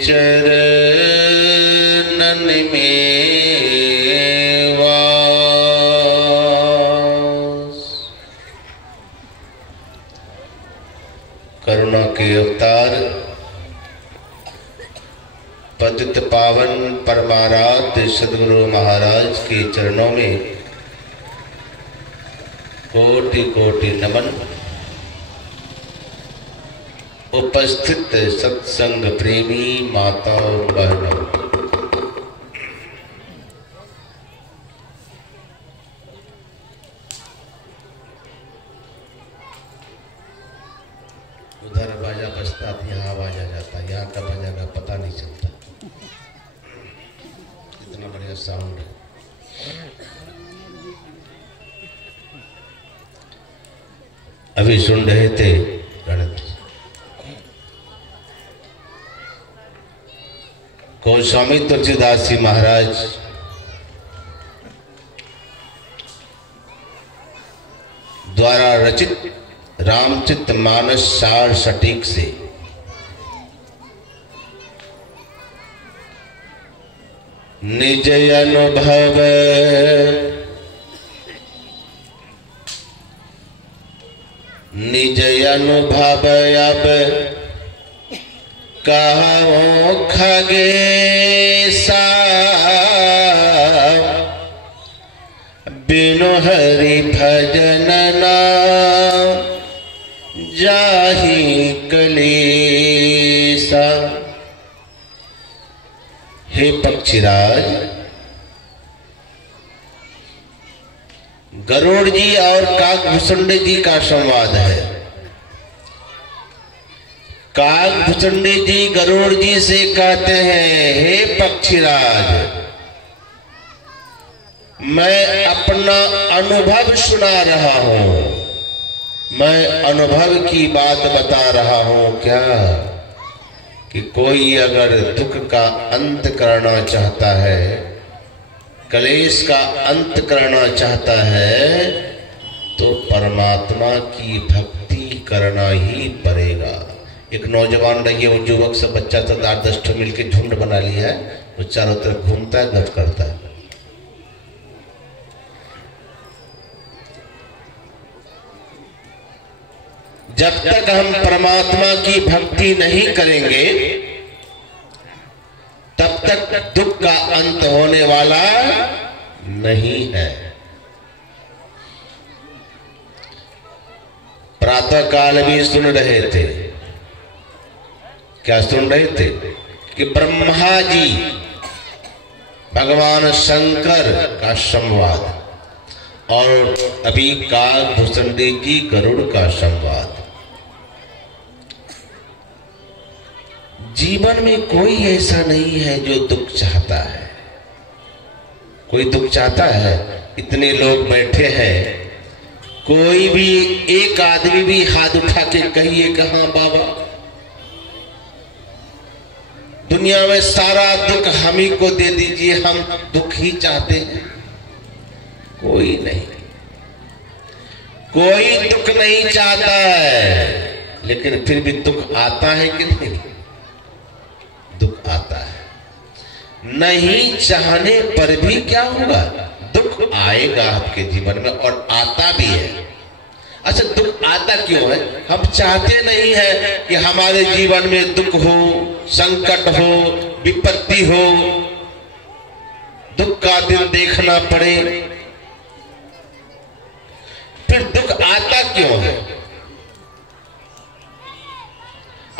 चरणन में वास। करुणा के अवतार पतित पावन परमाराध्य सद्गुरु महाराज के चरणों में कोटि कोटि नमन। उपस्थित सत्संग प्रेमी माताओं बहनों, उधर बाजा बजता यहाँ आवाज आ जाता, यहाँ का बाजा का पता नहीं चलता। इतना बढ़िया साउंड है। अभी सुन रहे थे गोस्वामी तुलसीदास जी महाराज द्वारा रचित रामचित मानस सार सटीक से निज अनुभव अब कहो खगेसा बिनु हरि भजन नाम जाहि कलेसा। हे पक्षीराज, गरुड़ जी और काकभुसुंडी जी का संवाद है। काकभुसुंडी जी गरुड़ जी से कहते हैं, हे पक्षीराज, मैं अपना अनुभव सुना रहा हूं, मैं अनुभव की बात बता रहा हूं। क्या कि कोई अगर दुख का अंत करना चाहता है, कलेश का अंत करना चाहता है, तो परमात्मा की भक्ति करना ही पड़ेगा। एक नौजवान रहिए, वो युवक सब बच्चा सब 8-10 ठो मिलकर झुंड बना लिया है, वो चारों तरफ घूमता है, गप करता है। जब तक हम परमात्मा की भक्ति नहीं करेंगे, तब तक दुख का अंत होने वाला नहीं है। प्रातः काल भी सुन रहे थे, क्या सुन रहे थे कि ब्रह्मा जी भगवान शंकर का संवाद और अभी काकभुसुंडी जी गरुड़ का संवाद। जीवन में कोई ऐसा नहीं है जो दुख चाहता है। कोई दुख चाहता है? इतने लोग बैठे हैं, कोई भी एक आदमी भी हाथ उठा के कहिए कहां बाबा, दुनिया में सारा दुख हम ही को दे दीजिए, हम दुख ही चाहते हैं। कोई नहीं, कोई दुख नहीं चाहता है, लेकिन फिर भी दुख आता है कि नहीं? दुख आता है। नहीं चाहने पर भी क्या होगा? दुख आएगा आपके जीवन में, और आता भी है। अच्छा, दुख आता क्यों है? हम चाहते नहीं है कि हमारे जीवन में दुख हो, संकट हो, विपत्ति हो, दुख का दिन देखना पड़े। फिर दुख आता क्यों है?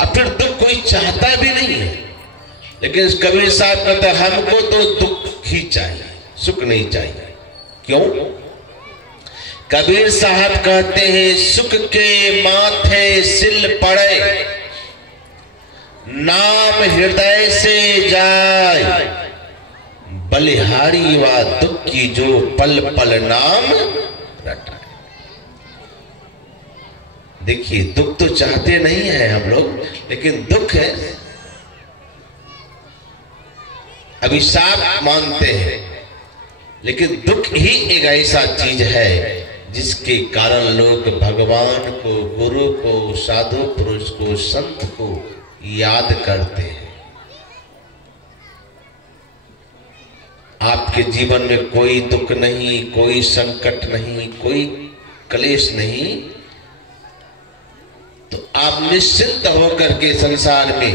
अब फिर दुख कोई चाहता भी नहीं है, लेकिन कबीर साहब कहते हैं हमको तो दुख ही चाहिए, सुख नहीं चाहिए। क्यों? कबीर साहब कहते हैं, सुख के माथे सिल पड़े, नाम हृदय से जाए, बलिहारी व दुख की जो पल पल नाम रटाए। देखिए, दुख तो चाहते नहीं है हम लोग, लेकिन दुख है, अभिशाप मानते हैं। लेकिन दुख ही एक ऐसा चीज है जिसके कारण लोग भगवान को, गुरु को, साधु पुरुष को, संत को याद करते हैं। आपके जीवन में कोई दुख नहीं, कोई संकट नहीं, कोई क्लेश नहीं, तो आप निश्चिंत होकर के संसार में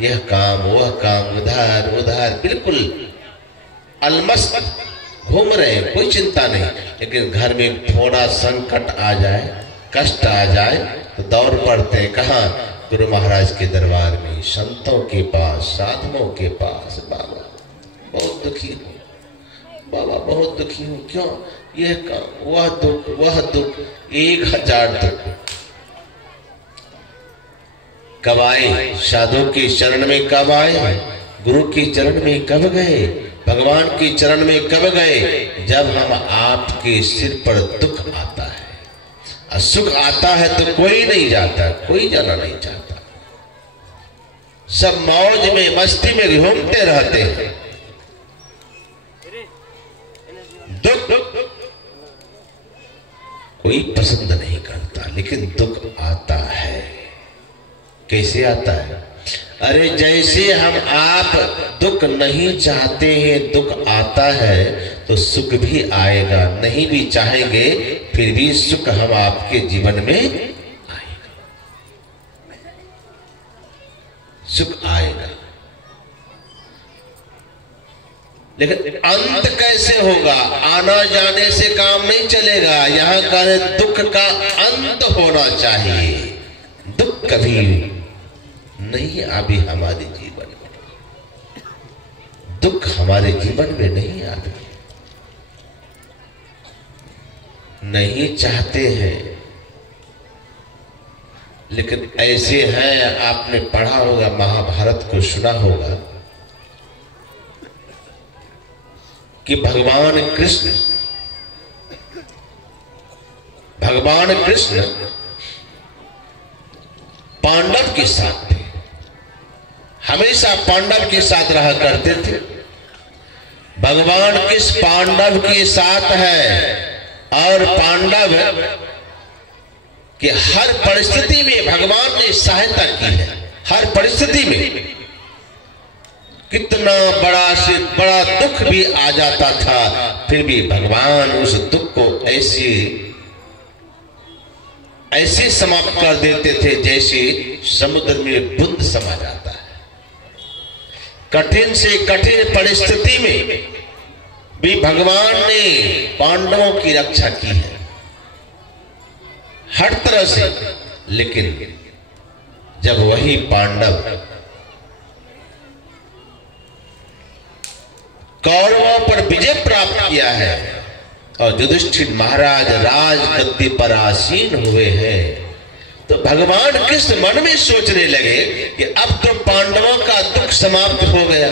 यह काम वह काम उधार उधार बिल्कुल अलमस्त घूम रहे हैं, कोई चिंता नहीं। लेकिन घर में थोड़ा संकट आ जाए, कष्ट आ जाए तो दौड़ पड़ते हैं कहाँ? गुरु महाराज के दरबार में, संतों के पास, साधुओं के पास। बाबा बहुत दुखी हूँ, बाबा बहुत दुखी हूँ। क्यों? यह काम वह दुख 1000 दुख। कब आए? साधु के चरण में कब आए? गुरु के चरण में कब गए? भगवान के चरण में कब गए? जब हम आपके सिर पर दुख आता है। और सुख आता है तो कोई नहीं जाता, कोई जाना नहीं चाहता, सब मौज में मस्ती में घूमते रहते हैं। दुख कोई पसंद नहीं करता, लेकिन दुख आता है। कैसे आता है? अरे जैसे हम आप दुख नहीं चाहते हैं, दुख आता है तो सुख भी आएगा। नहीं भी चाहेंगे फिर भी सुख हम आपके जीवन में आएगा, सुख आएगा। लेकिन अंत कैसे होगा? आना जाने से काम नहीं चलेगा। यहां का दुख का अंत होना चाहिए। दुख कभी नहीं अभी हमारे जीवन में, दुख हमारे जीवन में नहीं आते, नहीं चाहते हैं, लेकिन ऐसे हैं। आपने पढ़ा होगा, महाभारत को सुना होगा कि भगवान कृष्ण पांडव के साथ थे, हमेशा पांडव के साथ रहा करते थे। भगवान किस पांडव के साथ है, और पांडव कि हर परिस्थिति में भगवान ने सहायता की है। हर परिस्थिति में कितना बड़ा से बड़ा दुख भी आ जाता था, फिर भी भगवान उस दुख को ऐसे समाप्त कर देते थे जैसे समुद्र में बूंद समा जाता है। कठिन से कठिन परिस्थिति में भी भगवान ने पांडवों की रक्षा की है हर तरह से। लेकिन जब वही पांडव कौरवों पर विजय प्राप्त किया है और युधिष्ठिर महाराज राज गद्दी पर आसीन हुए हैं, तो भगवान कृष्ण मन में सोचने लगे कि अब तो पांडवों का दुख समाप्त हो गया,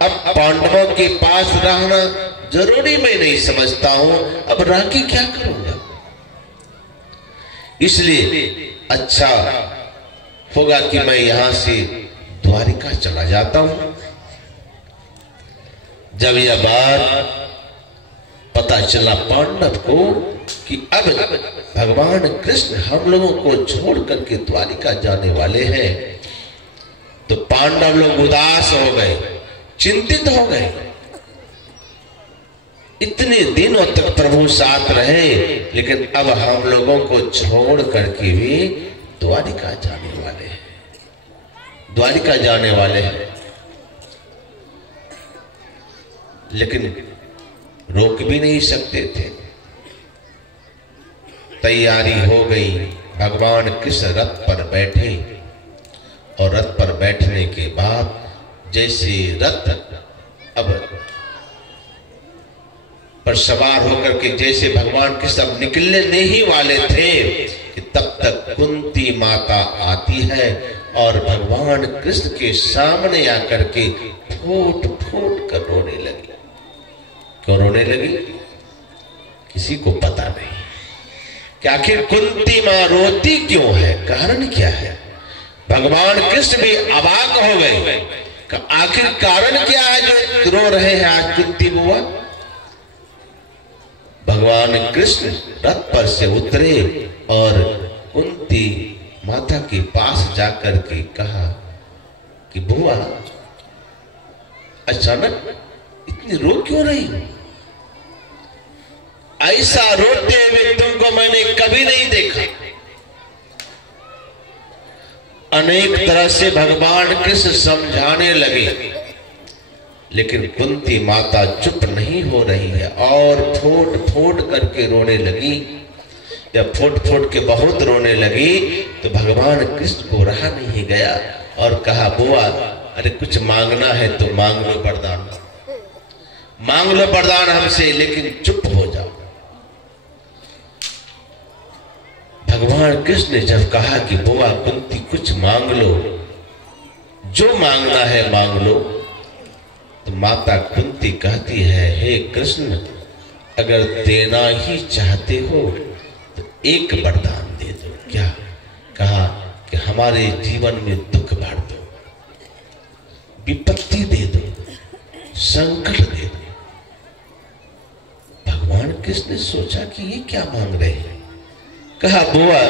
अब पांडवों के पास रहना जरूरी मैं नहीं समझता हूं, अब रह के क्या करूंगा। इसलिए अच्छा होगा कि मैं यहां से द्वारिका चला जाता हूं। जब यह बात पता चला पांडव को कि अब भगवान कृष्ण हम लोगों को छोड़ करके द्वारिका जाने वाले हैं, तो पांडव लोग उदास हो गए, चिंतित हो गए। इतने दिनों तक प्रभु साथ रहे, लेकिन अब हम लोगों को छोड़ करके भी द्वारिका जाने वाले हैं, द्वारिका जाने वाले हैं। लेकिन रोक भी नहीं सकते थे। तैयारी हो गई, भगवान कृष्ण रथ पर बैठे और रथ पर बैठने के बाद जैसे रथ अब पर सवार होकर के जैसे भगवान कृष्ण अब निकलने नहीं वाले थे कि तब तक कुंती माता आती है और भगवान कृष्ण के सामने आकर के फूट फूट कर रोने लगी। क्यों रोने लगी किसी को पता नहीं कि आखिर कुंती मां रोती क्यों है, कारण क्या है। भगवान कृष्ण भी अवाक हो गए, आखिर कारण क्या है जो रो रहे हैं आज कुंती बुआ। भगवान कृष्ण रथ पर से उतरे और कुंती माता के पास जाकर के कहा कि बुआ अचानक इतनी रो क्यों रही हो? ऐसा रोते हुए तुमको मैंने कभी नहीं देखा। अनेक तरह से भगवान कृष्ण समझाने लगे, लेकिन कुंती माता चुप नहीं हो रही है और फोड़ फोड़ करके रोने लगी। जब फोड़ फोड़ के बहुत रोने लगी तो भगवान कृष्ण को रहा नहीं गया और कहा, बुआ अरे कुछ मांगना है तो मांग लो वरदान, मांग लो वरदान हमसे, लेकिन चुप हो जाओ। भगवान कृष्ण ने जब कहा कि बुआ कुंती कुछ मांग लो, जो मांगना है मांग लो, तो माता कुंती कहती है, हे कृष्ण अगर देना ही चाहते हो तो एक वरदान दे दो। क्या? कहा कि हमारे जीवन में दुख भर दो, विपत्ति दे दो, संकट दे दो। भगवान कृष्ण ने सोचा कि ये क्या मांग रहे हैं। कहा, बुआ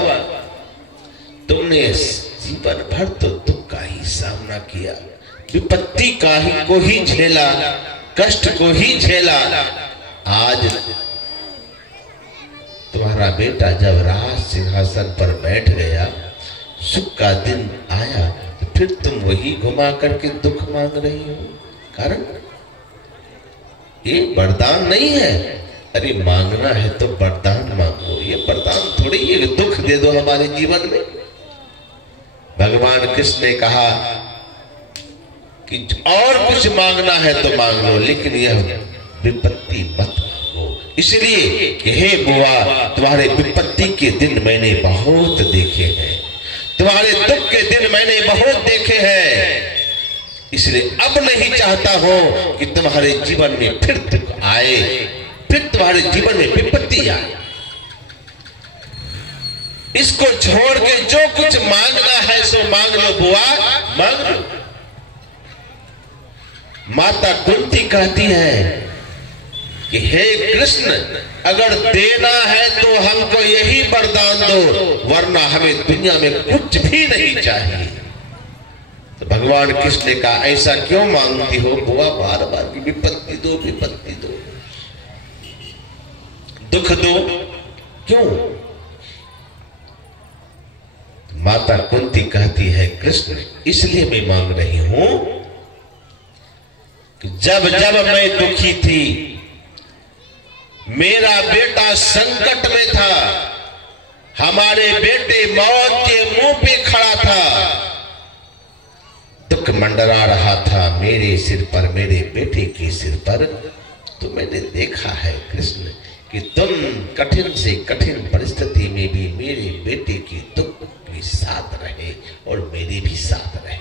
तुमने जीवन भर तो दुख का ही सामना किया, विपत्ति का ही को ही झेला, कष्ट को ही झेला। आज तुम्हारा बेटा जब राज सिंहासन पर बैठ गया, सुख का दिन आया, तो फिर तुम वही घुमा करके दुख मांग रही हो। कारण ये वरदान नहीं है। अरे मांगना है तो वरदान मांगो, ये वरदान थोड़ी ये दुख दे दो हमारे जीवन में। भगवान कृष्ण ने कहा कि और कुछ मांगना है तो मांग लो, लेकिन यह विपत्ति मत मांगो। इसलिए कि हे बुआ तुम्हारे विपत्ति के दिन मैंने बहुत देखे हैं, तुम्हारे दुख के दिन मैंने बहुत देखे हैं, इसलिए अब नहीं चाहता हूं कि तुम्हारे जीवन में फिर दुख आए, फिर तुम्हारे जीवन में विपत्ति आए। इसको छोड़ के जो कुछ मांगना है सो मांग लो बुआ, मांग लो। माता कुंती कहती है कि हे कृष्ण अगर देना है तो हमको यही वरदान दो, वरना हमें दुनिया में कुछ भी नहीं चाहिए। तो भगवान कृष्ण ने कहा, ऐसा क्यों मांगती हो बुआ बार बार की? विपत्ति दो, विपत्ति दो, दुख दो, क्यों? माता कुंती कहती है, कृष्ण इसलिए मैं मांग रही हूं कि जब जब मैं दुखी थी, मेरा बेटा संकट में था, हमारे बेटे मौत के मुंह पे खड़ा था, दुख मंडरा रहा था मेरे सिर पर, मेरे बेटे के सिर पर, तो मैंने देखा है कृष्ण कि तुम कठिन से कठिन परिस्थिति में भी मेरे बेटे के दुख के साथ रहे और मेरे भी साथ रहे।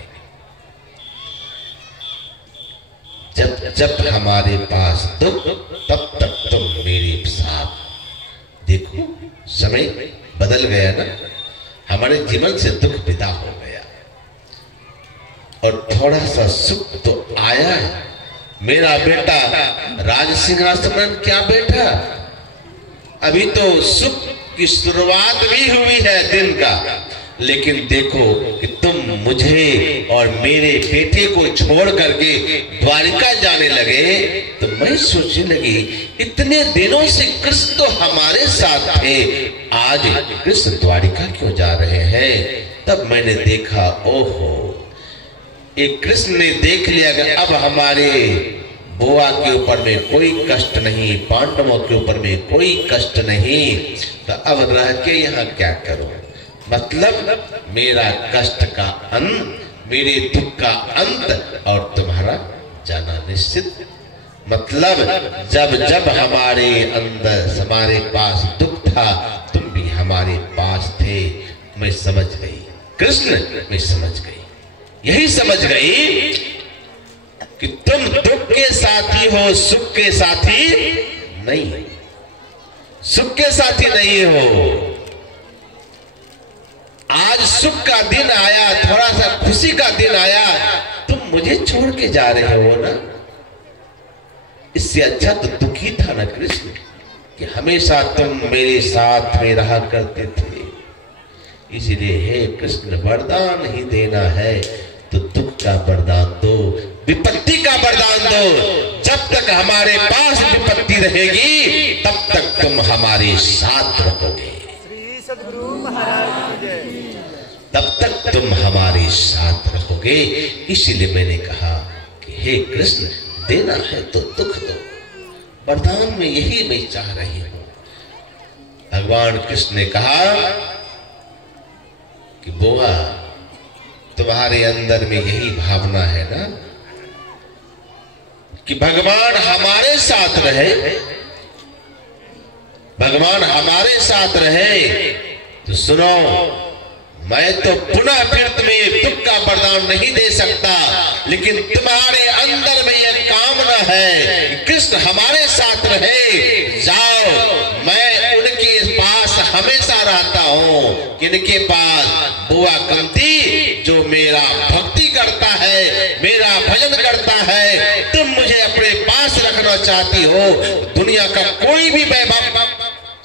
जब जब हमारे पास दुख, तब तक तुम मेरे साथ। देखो समय बदल गया ना, हमारे जीवन से दुख विदा हो गया और थोड़ा सा सुख तो आया है। मेरा बेटा राज सिंहासन में क्या बैठा, अभी तो सुख की शुरुआत भी हुई है दिन का, लेकिन देखो कि तुम मुझे और मेरे बेटे को छोड़ करके द्वारिका जाने लगे, तो मैं सोचने लगी इतने दिनों से कृष्ण तो हमारे साथ थे, आज कृष्ण द्वारिका क्यों जा रहे हैं? तब मैंने देखा, ओहो एक कृष्ण ने देख लिया कि अब हमारे बुआ के ऊपर में कोई कष्ट नहीं, पांडवों के ऊपर में कोई कष्ट नहीं, तो अब रह के यहाँ क्या करूं? मतलब मेरा कष्ट का अंत, मेरे दुख का अंत और तुम्हारा जाना निश्चित। मतलब जब जब हमारे अंदर हमारे पास दुख था, तुम भी हमारे पास थे। मैं समझ गई कृष्ण, मैं समझ गई, यही समझ गई कि तुम दुख के साथी हो, सुख के साथी नहीं, सुख के साथी नहीं हो। आज सुख का दिन आया, थोड़ा सा खुशी का दिन आया, तुम मुझे छोड़ के जा रहे हो ना। इससे अच्छा तो दुखी था ना कृष्ण कि हमेशा तुम मेरे साथ में रहा करते थे। इसलिए हे कृष्ण वरदान ही देना है तो दुख का वरदान दो, विपत्ति का वरदान दो। जब तक हमारे पास विपत्ति रहेगी तब तक तुम हमारे साथ रहोगे, तब तक तुम हमारे साथ रहोगे। इसीलिए मैंने कहा कि हे कृष्ण, देना है तो दुख दो, वरदान में यही मैं चाह रही हूं। भगवान कृष्ण ने कहा कि बुआ, तुम्हारे अंदर में यही भावना है ना कि भगवान हमारे साथ रहे, भगवान हमारे साथ रहे। तो सुनो, मैं तो पुनः फिर तुम्हें दुख का वरदान नहीं दे सकता, लेकिन तुम्हारे अंदर में यह कामना है कृष्ण हमारे साथ रहे। जाओ, मैं उनके पास हमेशा रहता हूँ, इनके पास बुआ कंती जो मेरा भक्ति करता है, मेरा भजन करता है, तुम मुझे अपने पास रखना चाहती हो, दुनिया का कोई भी वैभव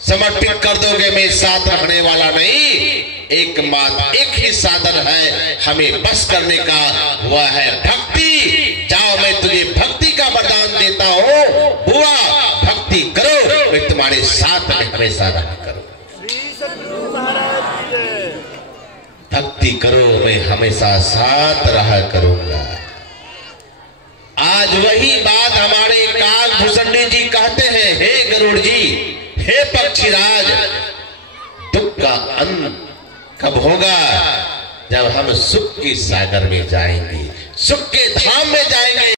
समर्पित कर दोगे, मैं साथ रखने वाला नहीं। एक ही साधन है हमें बस करने का, वह है भक्ति। जाओ, मैं तुझे भक्ति का वरदान देता हूँ, बुआ भक्ति करो, मैं तुम्हारे साथ में हमेशा रहा करूँ। भक्ति करो, मैं हमेशा साथ रहा करूंगा। आज वही बात हमारे काकभूषणी जी कहते हैं, हे गरुड़ जी, हे पक्षीराज, दुख का अंत कब होगा? जब हम सुख के सागर में जाएंगे, सुख के धाम में जाएंगे।